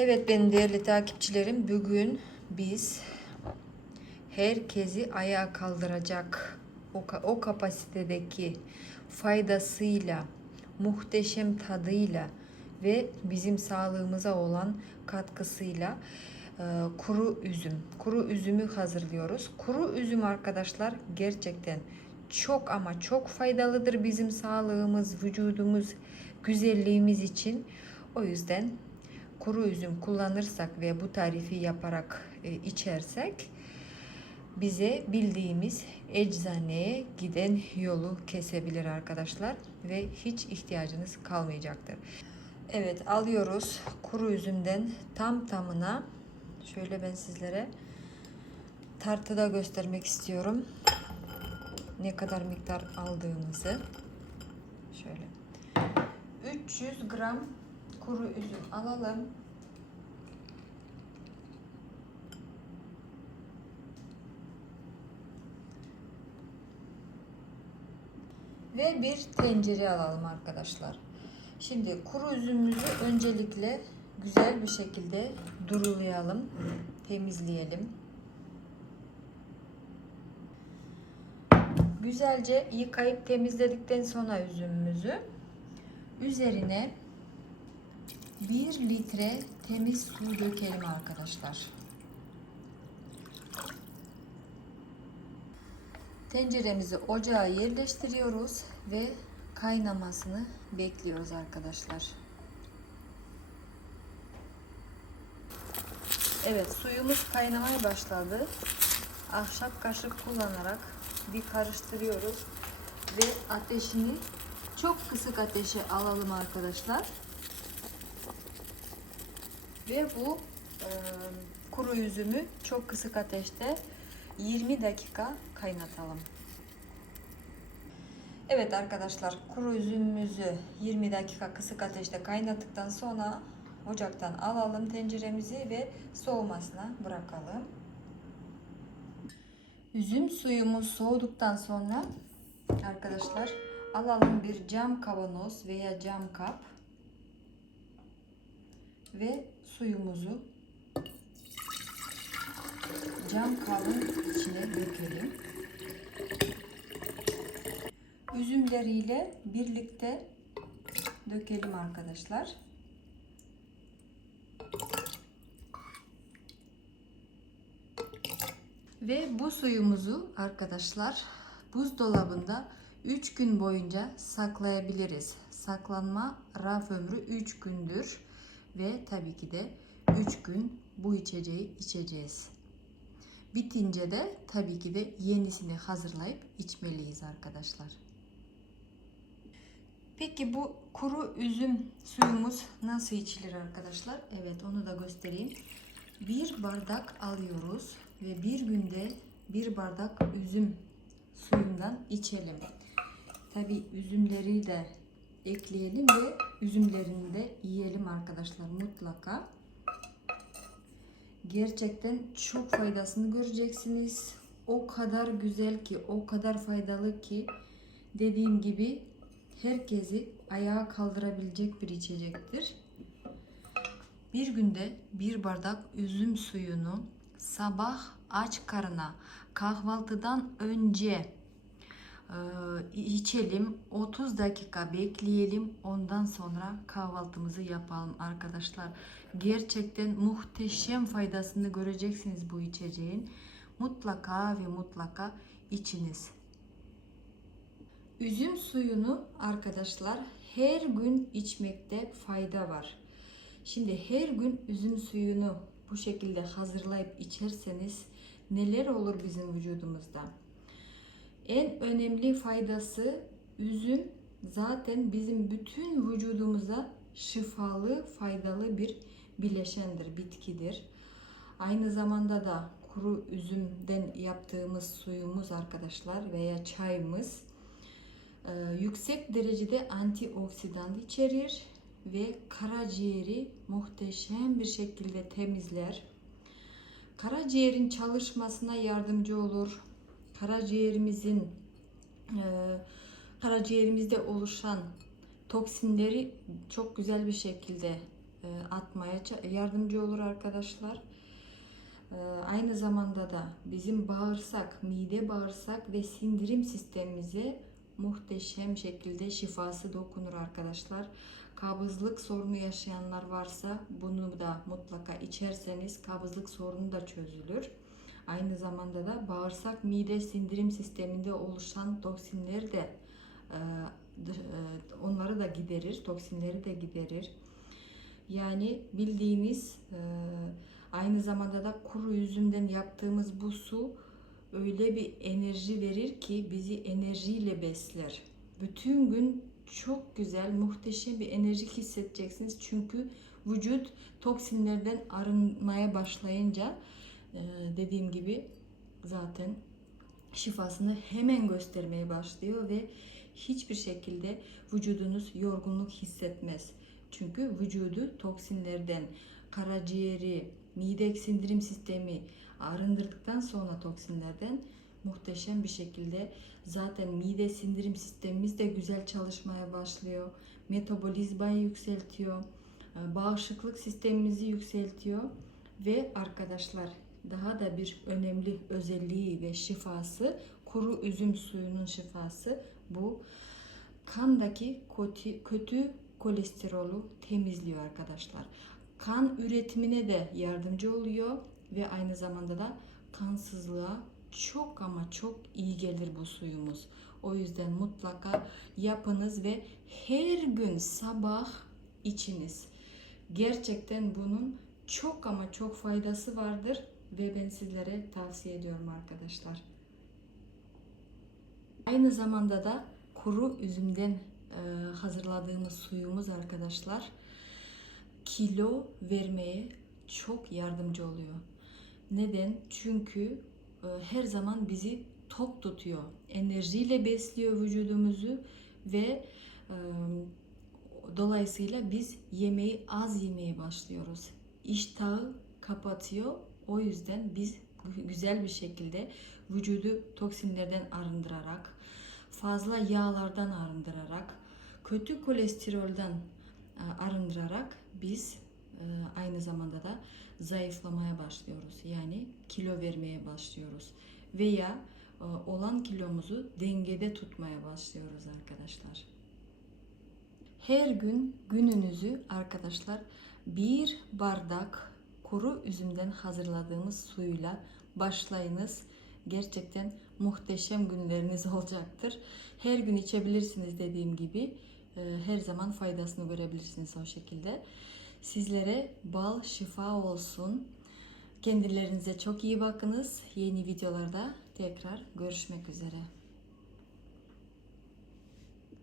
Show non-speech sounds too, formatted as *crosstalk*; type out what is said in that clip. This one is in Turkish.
Evet benim değerli takipçilerim bugün biz herkesi ayağa kaldıracak o, o kapasitedeki faydasıyla, muhteşem tadıyla ve bizim sağlığımıza olan katkısıyla e, kuru üzüm, kuru üzümü hazırlıyoruz. Kuru üzüm arkadaşlar gerçekten çok ama çok faydalıdır bizim sağlığımız, vücudumuz, güzelliğimiz için. O yüzden kuru üzüm kullanırsak ve bu tarifi yaparak e, içersek bize bildiğimiz eczaneye giden yolu kesebilir arkadaşlar ve hiç ihtiyacınız kalmayacaktır. Evet alıyoruz kuru üzümden tam tamına. Şöyle ben sizlere tartıda göstermek istiyorum. Ne kadar miktar aldığımızı. Şöyle. 300 gram kuru üzüm alalım. Ve bir tencere alalım arkadaşlar. Şimdi kuru üzümümüzü öncelikle güzel bir şekilde durulayalım, temizleyelim. Güzelce yıkayıp temizledikten sonra üzümümüzü üzerine 1 litre temiz su dökelim arkadaşlar. Tenceremizi ocağa yerleştiriyoruz ve kaynamasını bekliyoruz arkadaşlar. Evet suyumuz kaynamaya başladı. Ahşap kaşık kullanarak bir karıştırıyoruz ve ateşini çok kısık ateşe alalım arkadaşlar. Ve bu e, kuru üzümü çok kısık ateşte 20 dakika kaynatalım. Evet arkadaşlar kuru üzümümüzü 20 dakika kısık ateşte kaynattıktan sonra ocaktan alalım tenceremizi ve soğumasına bırakalım. Üzüm suyumuz soğuduktan sonra arkadaşlar alalım bir cam kavanoz veya cam kap ve suyumuzu cam kabın içine dökelim. Üzümleriyle birlikte dökelim arkadaşlar. Ve bu suyumuzu arkadaşlar buzdolabında 3 gün boyunca saklayabiliriz. Saklanma raf ömrü 3 gündür ve tabii ki de 3 gün bu içeceği içeceğiz. Bitince de tabii ki de yenisini hazırlayıp içmeliyiz arkadaşlar. Peki bu kuru üzüm suyumuz nasıl içilir arkadaşlar? Evet onu da göstereyim. Bir bardak alıyoruz ve bir günde bir bardak üzüm suyundan içelim. Tabi üzümleri de ekleyelim ve üzümlerini de yiyelim arkadaşlar mutlaka. Gerçekten çok faydasını göreceksiniz. O kadar güzel ki, o kadar faydalı ki dediğim gibi herkesi ayağa kaldırabilecek bir içecektir. Bir günde bir bardak üzüm suyunu sabah aç karına kahvaltıdan önce içelim 30 dakika bekleyelim ondan sonra kahvaltımızı yapalım arkadaşlar. Gerçekten muhteşem faydasını göreceksiniz bu içeceğin. Mutlaka ve mutlaka içiniz. Üzüm suyunu arkadaşlar her gün içmekte fayda var. Şimdi her gün üzüm suyunu bu şekilde hazırlayıp içerseniz neler olur bizim vücudumuzda en önemli faydası üzüm zaten bizim bütün vücudumuza şifalı, faydalı bir bileşendir, bitkidir. Aynı zamanda da kuru üzümden yaptığımız suyumuz arkadaşlar veya çayımız e, yüksek derecede antioksidan içerir ve karaciğeri muhteşem bir şekilde temizler. Karaciğerin çalışmasına yardımcı olur karaciğerimizin e, karaciğerimizde oluşan toksinleri çok güzel bir şekilde e, atmaya yardımcı olur arkadaşlar. E, Aynı zamanda da bizim bağırsak, mide bağırsak ve sindirim sistemimize muhteşem şekilde şifası dokunur arkadaşlar. Kabızlık sorunu yaşayanlar varsa bunu da mutlaka içerseniz kabızlık sorunu da çözülür. Aynı zamanda da bağırsak, mide, sindirim sisteminde oluşan toksinleri de e, e, onları da giderir, toksinleri de giderir. Yani bildiğiniz e, aynı zamanda da kuru üzümden yaptığımız bu su öyle bir enerji verir ki bizi enerjiyle besler. Bütün gün çok güzel, muhteşem bir enerji hissedeceksiniz. Çünkü vücut toksinlerden arınmaya başlayınca dediğim gibi zaten şifasını hemen göstermeye başlıyor ve hiçbir şekilde vücudunuz yorgunluk hissetmez. Çünkü vücudu toksinlerden, karaciğeri, mide sindirim sistemi arındırdıktan sonra toksinlerden muhteşem bir şekilde zaten mide sindirim sistemimiz de güzel çalışmaya başlıyor. Metabolizmayı yükseltiyor. e, Bağışıklık sistemimizi yükseltiyor ve arkadaşlar daha da bir önemli özelliği ve şifası kuru üzüm suyunun şifası bu kandaki kötü, kötü kolesterolü temizliyor arkadaşlar. Kan üretimine de yardımcı oluyor ve aynı zamanda da kansızlığa çok ama çok iyi gelir bu suyumuz. O yüzden mutlaka yapınız ve her gün sabah içiniz. Gerçekten bunun çok ama çok faydası vardır ve ben sizlere tavsiye ediyorum arkadaşlar. Aynı zamanda da kuru üzümden e, hazırladığımız suyumuz arkadaşlar kilo vermeye çok yardımcı oluyor. Neden? Çünkü e, her zaman bizi tok tutuyor. Enerjiyle besliyor vücudumuzu ve e, dolayısıyla biz yemeği az yemeye başlıyoruz. İştahı kapatıyor. O yüzden biz güzel bir şekilde vücudu toksinlerden arındırarak, fazla yağlardan arındırarak, kötü kolesterolden e, arındırarak biz e, aynı zamanda da zayıflamaya başlıyoruz. Yani kilo vermeye başlıyoruz. Veya e, olan kilomuzu dengede tutmaya başlıyoruz arkadaşlar. Her gün gününüzü arkadaşlar bir bardak kuru üzümden hazırladığımız suyla başlayınız. Gerçekten muhteşem günleriniz *laughs* olacaktır. Her gün içebilirsiniz dediğim gibi. Ee, Her zaman faydasını görebilirsiniz o şekilde. Sizlere bal şifa olsun. Kendilerinize çok iyi bakınız. Yeni videolarda tekrar görüşmek üzere.